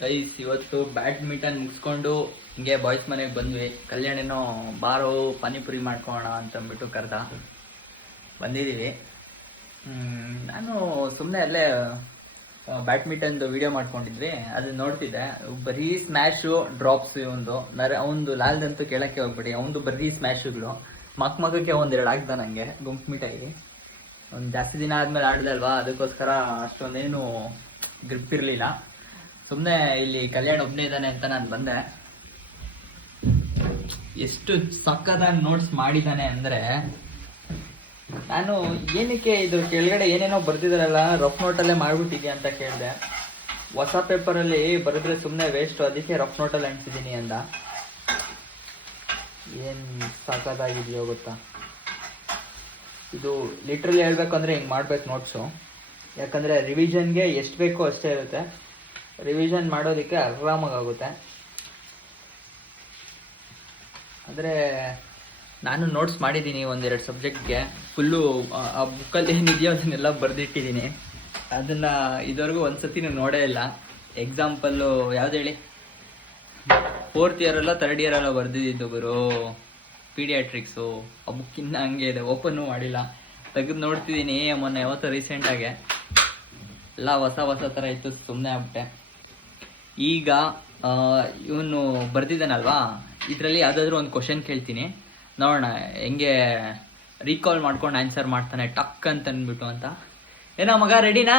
Guys ಇವತ್ತು badminton ಮುಗಿಸ್ಕೊಂಡು ಹಿಂಗೆ ಬಾಯ್ಸ್ ಮನೆಗೆ ಬಂದ್ವಿ. ಕಲ್ಯಾಣೇನೋ ಬಾರೋ ಪಾನಿಪುರಿ ಮಾಡ್ಕೋಣ ಅಂತಂದ್ಬಿಟ್ಟು ಕರೆದ, ಬಂದಿದ್ದೀವಿ. ನಾನು ಸುಮ್ಮನೆ ಅಲ್ಲೇ ಬ್ಯಾಡ್ಮಿಂಟನ್ದು ವಿಡಿಯೋ ಮಾಡ್ಕೊಂಡಿದ್ವಿ, ಅದನ್ನ ನೋಡ್ತಿದ್ದೆ. ಬರೀ ಸ್ಮ್ಯಾಶು ಡ್ರಾಪ್ಸ್. ಅವನದು ಲಾಲ್ದಂತೂ ಕೇಳೋಕ್ಕೆ ಹೋಗ್ಬೇಡಿ, ಅವನದು ಬರೀ ಸ್ಮ್ಯಾಶುಗಳು. ಮಕ್ಕಕ್ಕೆ ಒಂದೆರಡು ಆಗ್ದ ನನಗೆ ಗುಂಪು ಮಿಠಾಯಿ. ಒಂದು ಜಾಸ್ತಿ ದಿನ ಆದಮೇಲೆ ಆಡ್ದಲ್ವಾ, ಅದಕ್ಕೋಸ್ಕರ ಅಷ್ಟೊಂದೇನು ಗ್ರಿಪ್ ಇರಲಿಲ್ಲ. ಸುಮ್ಮನೆ ಇಲ್ಲಿ ಕಲ್ಯಾಣ್ ಒಬ್ಬನೇ ಇದ್ದಾನೆ ಅಂತ ನಾನು ಬಂದೆ. ಎಷ್ಟು ಸಕ್ಕದಾಗಿ ನೋಟ್ಸ್ ಮಾಡಿದ್ದಾನೆ ಅಂದರೆ, ನಾನು ಏನಕ್ಕೆ ಇದು ಕೆಳಗಡೆ ಏನೇನೋ ಬರ್ತಿದಾರಲ್ಲ ರಫ್ ನೋಟಲ್ಲೇ ಮಾಡ್ಬಿಟ್ಟಿದ್ಯಾ ಅಂತ ಕೇಳಿದೆ. ಹೊಸ ಪೇಪರಲ್ಲಿ ಬರೆದ್ರೆ ಸುಮ್ಮನೆ ವೇಸ್ಟು, ಅದಕ್ಕೆ ರಫ್ ನೋಟಲ್ಲಿ ಅಂಟಿಸಿದ್ದೀನಿ ಅಂದ. ಏನು ಸಕ್ಕದಾಗಿದೆಯೋ ಗೊತ್ತಾ. ಇದು ಲಿಟ್ರಲಿ ಹೇಳ್ಬೇಕು ಅಂದರೆ ಹಿಂಗೆ ಮಾಡ್ಬೇಕು ನೋಟ್ಸು. ಯಾಕಂದರೆ ರಿವಿಷನ್ಗೆ ಎಷ್ಟು ಬೇಕೋ ಅಷ್ಟೇ ಇರುತ್ತೆ, ರಿವಿಷನ್ ಮಾಡೋದಕ್ಕೆ ಆರಾಮಾಗುತ್ತೆ. ಅಂದರೆ ನಾನು ನೋಟ್ಸ್ ಮಾಡಿದ್ದೀನಿ ಒಂದೆರಡು ಸಬ್ಜೆಕ್ಟ್ಗೆ. ಫುಲ್ಲು ಆ ಬುಕ್ಕಲ್ಲಿ ಏನಿದೆಯೋ ಅದನ್ನೆಲ್ಲ ಬರೆದಿಟ್ಟಿದ್ದೀನಿ. ಅದನ್ನು ಇದುವರೆಗೂ ಒಂದು ಸತಿನೂ ನೋಡೇ ಇಲ್ಲ. ಎಕ್ಸಾಂಪಲ್ಲು ಯಾವ್ದು ಹೇಳಿ, 4th ಇಯರಲ್ಲ 3rd ಇಯರಲ್ಲ ಬರೆದಿದ್ದು ಗುರು ಪೀಡಿಯಾಟ್ರಿಕ್ಸು. ಆ ಬುಕ್ಕಿನ್ನ ಹಂಗೆ ಇದೆ, ಓಪನ್ನು ಮಾಡಿಲ್ಲ. ತೆಗೆದು ನೋಡ್ತಿದ್ದೀನಿ ಮೊನ್ನೆ ಯಾವತ್ತೋ ರೀಸೆಂಟಾಗೆ. ಎಲ್ಲ ಹೊಸ ಥರ ಇತ್ತು, ಸುಮ್ಮನೆ ಆಗ್ಬಿಟ್ಟೆ. ಈಗ ಇವನು ಬರ್ದಿದ್ದಾನಲ್ವಾ, ಇದರಲ್ಲಿ ಯಾವುದಾದ್ರೂ ಒಂದು ಕ್ವಶನ್ ಕೇಳ್ತೀನಿ, ನೋಡೋಣ ಹೆಂಗೆ ರೀಕಾಲ್ ಮಾಡ್ಕೊಂಡು ಆನ್ಸರ್ ಮಾಡ್ತಾನೆ ಟಕ್ ಅಂತ ಅಂದ್ಬಿಟ್ಟು ಅಂತ. ಏನೋ ಮಗ ರೆಡಿನಾ?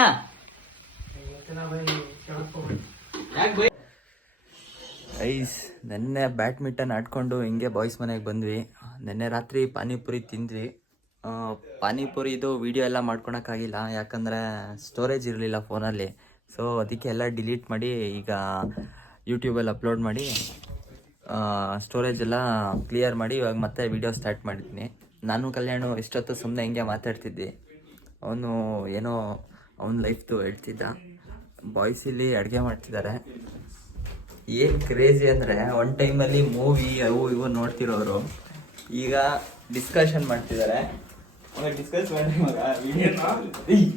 ಐಸ್ ನೆನ್ನೆ ಬ್ಯಾಡ್ಮಿಂಟನ್ ಆಡ್ಕೊಂಡು ಹಿಂಗೆ ಬಾಯ್ಸ್ ಮನೆಗೆ ಬಂದ್ವಿ. ನೆನ್ನೆ ರಾತ್ರಿ ಪಾನಿಪುರಿ ತಿಂದ್ವಿ. ಪಾನಿಪುರಿದು ವಿಡಿಯೋ ಎಲ್ಲ ಮಾಡ್ಕೊಳಕ್ಕಾಗಿಲ್ಲ, ಯಾಕಂದರೆ ಸ್ಟೋರೇಜ್ ಇರಲಿಲ್ಲ ಫೋನಲ್ಲಿ. ಸೊ ಅದಕ್ಕೆ ಎಲ್ಲ ಡಿಲೀಟ್ ಮಾಡಿ ಈಗ ಯೂಟ್ಯೂಬಲ್ಲಿ ಅಪ್ಲೋಡ್ ಮಾಡಿ ಸ್ಟೋರೇಜ್ ಎಲ್ಲ ಕ್ಲಿಯರ್ ಮಾಡಿ ಇವಾಗ ಮತ್ತೆ ವಿಡಿಯೋ ಸ್ಟಾರ್ಟ್ ಮಾಡಿದ್ದೀನಿ. ನಾನು ಕಲ್ಯಾಣು ಇಷ್ಟೊತ್ತು ಸುಮ್ಮನೆ ಹಿಂಗೆ ಮಾತಾಡ್ತಿದ್ದೆ. ಅವನು ಏನೋ ಅವನ ಲೈಫ್ದು ಹೇಳ್ತಿದ್ದ. ಬಾಯ್ಸ್ ಇಲ್ಲಿ ಅಡುಗೆ ಮಾಡ್ತಿದ್ದಾರೆ. ಏನು ಕ್ರೇಜಿ ಅಂದರೆ, ಒನ್ ಟೈಮಲ್ಲಿ ಮೂವಿ ಅವು ಇವು ನೋಡ್ತಿರೋರು ಈಗ ಡಿಸ್ಕಷನ್ ಮಾಡ್ತಿದ್ದಾರೆ. ಡಿಸ್ಕಸ್ ಮಾಡಿ ಮಗ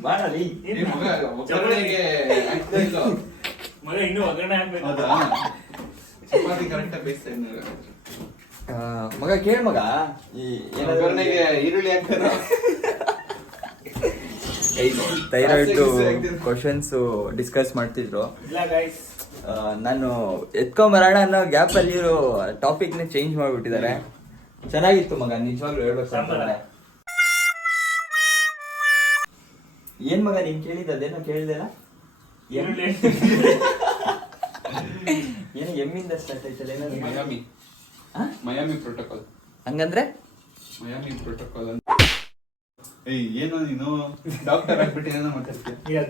ಮಾಡಲಿ ಮಗ ಕೇಳ ಮಗ, ಈರುಳ್ಳಿ ಹಾಕ್ತಾರ. ಥೈರಾಯ್ಡ್ ಕ್ವಶನ್ಸ್ ಡಿಸ್ಕಸ್ ಮಾಡ್ತಿದ್ರು. ನಾನು ಎತ್ಕೊಂಬರೋಣ ಅನ್ನೋ ಗ್ಯಾಪಲ್ಲಿ ಇವರು ಟಾಪಿಕ್ನ ಚೇಂಜ್ ಮಾಡಿಬಿಟ್ಟಿದ್ದಾರೆ. ಚೆನ್ನಾಗಿತ್ತು ಮಗ, ನಿಜವಾಗ್ಲೂ ಹೇಳ್ಬೇಕು. ಏನ್ ಮಗ ನೀನ್ ಕೇಳಿದ್ದೇನೋ ಕೇಳಿದೆಲ್ಲ, ಏನೋ ಎಮ್ಮಿಂದ ಸ್ಟಾರ್ಟ್ ಆಯ್ತಲ್ಲ, ಏನೋ ಮಯಾಮಿ ಪ್ರೋಟೋಕಾಲ್. ಹಂಗಂದ್ರೆ ಮಯಾಮಿ ಪ್ರೋಟೋಕಾಲ್ ಅಂತ. ಏನೋ ನೀನು ಡಾಕ್ಟರ್ ಆಗ್ಬಿಟ್ಟಿನ ಮಾತಾಡ್ತೀಯ.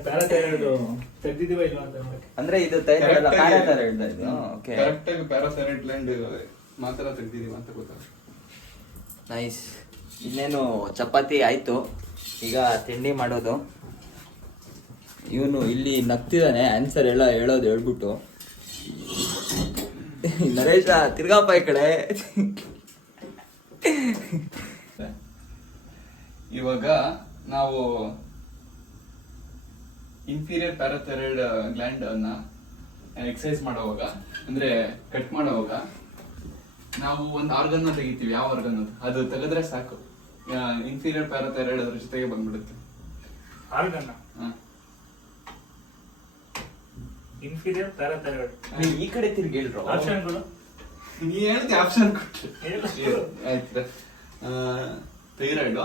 ಅಂದ್ರೆ ಇದು ಥೈರಾಯ್ಡ್ ಅಲ್ಲ, ಪ್ಯಾರಾಥೈರಾಯ್ಡ್. ಇದು ಓಕೆ, ಕರೆಕ್ಟ್ ಆಗಿ ಪ್ಯಾರಾಥೈರಾಯ್ಡ್ ಗ್ಲ್ಯಾಂಡ್ ಮಾತ್ರ ತೆಗ್ದಿದೀವಿ ಅಂತ ಗೊತ್ತಾಗ. ನೈಸ್. ಇನ್ನೇನು ಚಪಾತಿ ಆಯ್ತು, ಈಗ ತಿಂಡಿ ಮಾಡೋದು. ಇವನು ಇಲ್ಲಿ ನಗ್ತಿದ್ದಾನೆ ಆನ್ಸರ್ ಹೇಳೋದು ಹೇಳ್ಬಿಟ್ಟು. ನರೇಶ ತಿರ್ಗಾಪ ಈ ಕಡೆ. ಇವಾಗ ನಾವು ಇನ್ಫೀರಿಯರ್ ಪ್ಯಾರಾಥೈರಾಯ್ಡ್ ಗ್ಲ್ಯಾಂಡ್ ಅನ್ನ ಎಕ್ಸರ್ಸೈಸ್ ಮಾಡೋವಾಗ, ಅಂದ್ರೆ ಕಟ್ ಮಾಡೋವಾಗ ನಾವು ಒಂದು ಆರ್ಗನ್ ತೆಗಿತೀವಿ. ಯಾವ ಆರ್ಗನ್ ಅದು ತೆಗೆದ್ರೆ ಸಾಕು, ಇನ್ಫೀರಿಯರ್ ಪ್ಯಾರಾಥೈರಾಯ್ಡ್ ಅದ್ರ ಜೊತೆಗೆ ಬಂದ್ಬಿಡುತ್ತೆ. Organ inferior parathyroid. ಈ ಕಡೆ ತಿರ್ಗಿ ಹೇಳ್ರು. ಆಪ್ಷನ್ಗಳು ನೀ ಹೇಳ್ತಿ, ಆಪ್ಷನ್ ಕೊಟ್ಟೆ ಆಯ್ತು. Thyroid,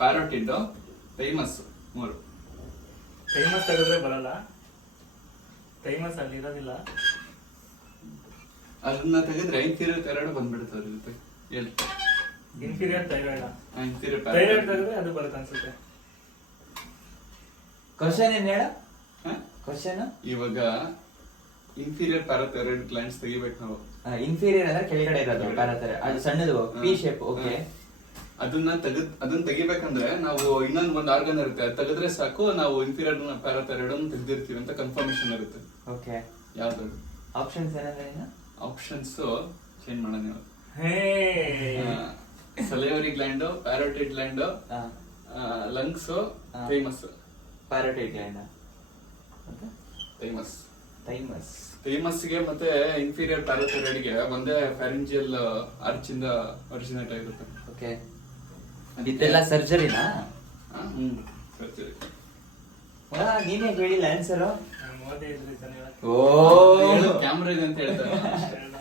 ಪ್ಯಾರೋಟಿಡ್, thymus, 3. ಥೈಮಸ್ ತೆಗೆದ್ರೆ ಬರಲ್ಲ, ಥೈಮಸ್ ಅಲ್ಲಿ ಇರೋದಿಲ್ಲ. ಅದನ್ನ ತೆಗೆದ್ರೆ ಇನ್ಫೀರಿಯರ್ ಥೈರಾಯ್ಡ್ ಬಂದ್ಬಿಡುತ್ತೆ ಅದ್ರ ಜೊತೆ. ಹೇಳಿ, ಇನ್ಫೀರಿಯರ್ ಥೈರಾಯ್ಡ್. ಇನ್ಫೀರಿಯರ್ ಥೈರಾಯ್ಡ್ ತೆಗೆದ್ರೆ ಅದು ಬರುತ್ತೆ ಅನ್ಸುತ್ತೆ. ಕ್ವಶನ್ ಏನ್ ಹೇಳ ಕ್ವಶನ್? ಇವಾಗ ಇನ್ಫೀರಿಯರ್ ಪ್ಯಾರಾಥೈರಾಯ್ಡ್ ಗ್ಲ್ಯಾಂಡ್ಸ್ ತೆಗಿಬೇಕು ನಾವು. ಇನ್ಫೀರಿಯರ್ ಅಂದ್ರೆ ಕೆಳಗಡೆ ಇರೋದು ಪ್ಯಾರಾಥೈರಾಯ್ಡ್, ಅದು ಸಣ್ಣದು ಪಿ ಶೇಪ್. ಓಕೆ, ಅದನ್ನ ತೆಗಿಬೇಕಂದ್ರೆ ನಾವು ಇನ್ನೊಂದು ಆರ್ಗನ್ ಇರುತ್ತೆ, ಅದು ತೆಗೆದ್ರೆ ಸಾಕು ನಾವು ಇನ್ಫೀರಿಯರ್ ಪ್ಯಾರಾಥೈರಾಯ್ಡ್ ಅನ್ನು ತೆಗ್ದಿರ್ತೀವಿ ಅಂತ ಕನ್ಫರ್ಮೇಶನ್ ಇರುತ್ತೆ. ಓಕೆ, ಯಾವ್ದು ಆಪ್ಷನ್ಸ್ ಏನಂದ್ರೆ? ಆಪ್ಷನ್ಸ್ ಚೇಂಜ್ ಮಾಡೋಣ ನೀವು. Hey, salivary gland, parotid gland, lungs, thymus. Parotid gland, thymus. ಥೈಮಸ್ಗೆ ಮತ್ತೆ ಇನ್ಫೀರಿಯರ್ ಪ್ಯಾರಾಥೈರಾಯ್ಡ್ಗೆ ಒಂದೇ ಫ್ಯಾರಿಂಜಿಯಲ್ ಆರ್ಚ್ ಇಂದ ಒರಿಜಿನೇಟ್ ಆಗಿರುತ್ತೆ. ಓಕೆ, ಇದೆಲ್ಲ ಸರ್ಜರಿನಾ? ಸರ್ಜರಿ. ನೀನೇ ಹೇಳಿಲ್ಲ ಆನ್ಸರು. ನಾನು ಓದೇ ಇದ್ರಿ ತಾನೇ ಹೇಳಕ್ಕೆ. ಓ ಕ್ಯಾಮ್ರಾ ಇದೆ ಅಂತ ಹೇಳ್ತಾರೆ. ಹೇಳಲ್ಲ.